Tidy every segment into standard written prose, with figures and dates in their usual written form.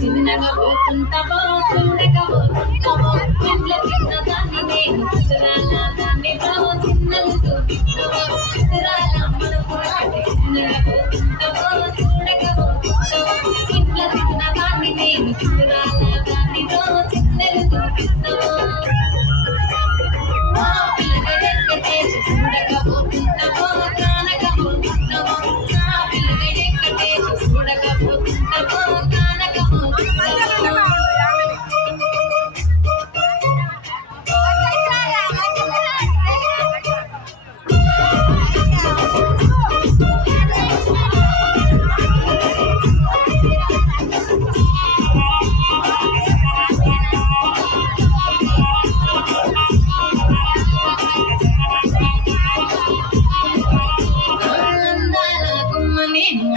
చిన్నగా పోతుంటావో చిన్నగా పోతుంటావో ఇంట్లో చిన్నదాన్ని నేను చిన్నదాన్ని బావో చిన్నలు చూపిస్తావో చిత్రాల మనసు చిన్నగా పోతుంటావో చూడగా పోతుంటావో ఇంట్లో చిన్నదాన్ని నేను చిత్రాల దాన్ని బావో చిన్నలు చూపిస్తావో పిల్లగా ఎక్కటేసి చూడగా పోతుంటావో కానగా పోతుంటావో పిల్లగా ఎక్కటేసి చూడగా పోతుంటావో కానగా పోతుంటావో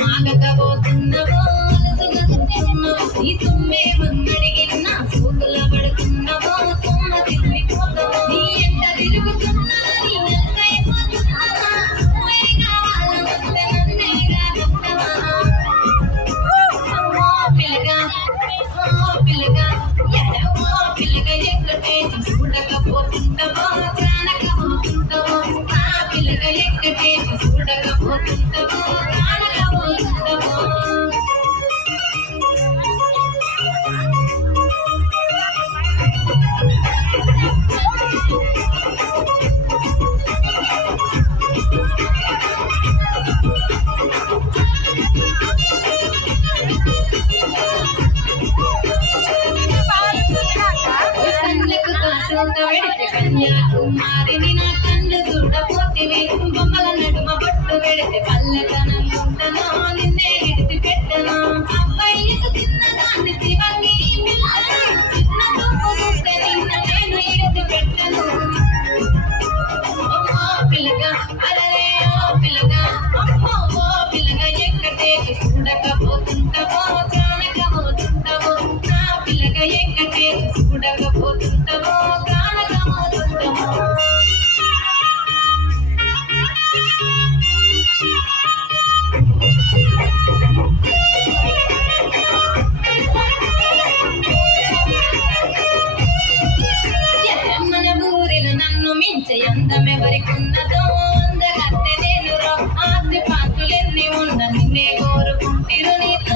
ఆగకపోతున్నవో అలసుగా చూస్తున్నావో ఈ సొమ్మే మందడిగిన సోకుల పడుతున్నవో సొమ్మ తిరిగిపోతావో నీ ఎంట తిరుగుతున్నా నీ నెలసైపోతున్నా కావాలనుకుంటే నన్నేగా చెప్తావా అమ్మో పిల్లగా పిల్లగా ఎక్కటేసి చూడకపోతుంటావో కానకపోతుంటావో ఆ పిల్లగా ఎక్కటేసి చూడకపోతుంటావో కన్యాకుమారిని నా కళ్ళు చూడపోతివి బొమ్మల నడుమ బొట్టు పెడితే పల్లెతనంగుంటను నిన్నే ఇడిసి పెట్టను అబ్బాయిలకు చిన్నదాన్ని శివంగి చిన్న చూపు చూస్తే నిన్న నేను ఇడిసి పెట్టను ఓ పిల్లగా అలరే ఓ పిల్లగా అమ్మో ఓ పిల్లగా ఎక్కటేసి చూడకపోతుంటావో కానకపోతుంటావో నా పిల్లగా ఎక్కటేసి చూడకపోతుంటావో నన్ను మించే అందమెవరికున్నదో అందగత్తె నేను ఆస్తి పాస్తులెన్ని ఉన్న నిన్నే కోరుకుంటిరు నీతో